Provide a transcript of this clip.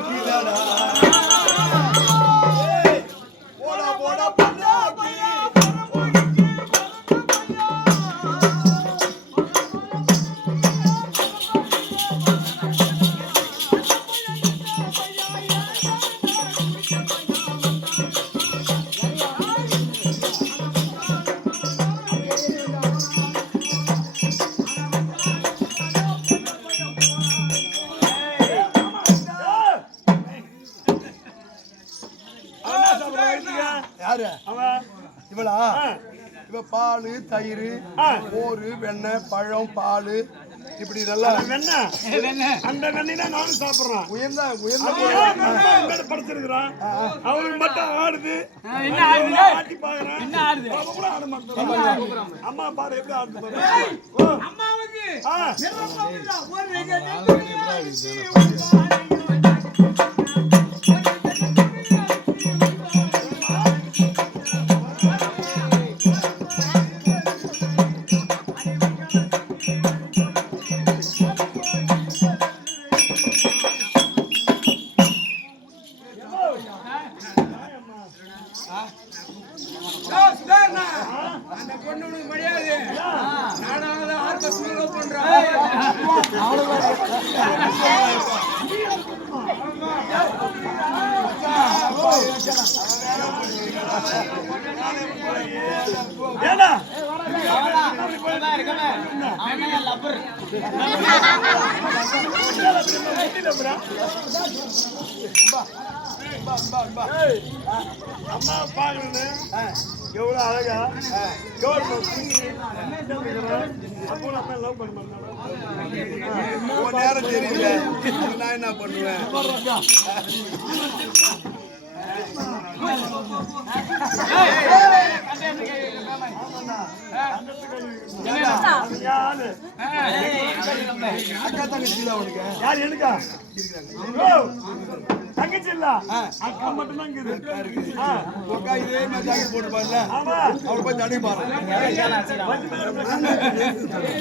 வைக்கிறடா போடா போடா இவளா இவ பால் தயிர் மோர் வெண்ணெய் பழம் பால் இப்படி நல்லா வெண்ணெய் அந்த வெண்ணெய் நானும் சாப்பிடுறேன் உயர்ந்த உயர்ந்த படிச்சிருக்கிறான் அவருக்கு மட்டும் ஆடுது ஆட்டி பாக்குறேன் ஆட மாட்டேன் அம்மா பாரு எப்படி ஆடுது அம்மாவுக்கு அந்த பொண்ணு மரியாதை நாடாவது ஆர்கஸ்ட்ரா பண்றான் ஏடா அம்மா பாக்குறது எவ்வளவு அழகா நேரம் தெரியல நான் என்ன பண்ணுவேன் அக்கா தங்கச்சி உனக்கு யார் எனக்கா தங்கச்சி இல்ல அக்கா மட்டும் தான் இருக்குது அக்கா இதே மாதிரி ஜாக்கெட் போட்டு பாருல அவர் போய் தடை பாரு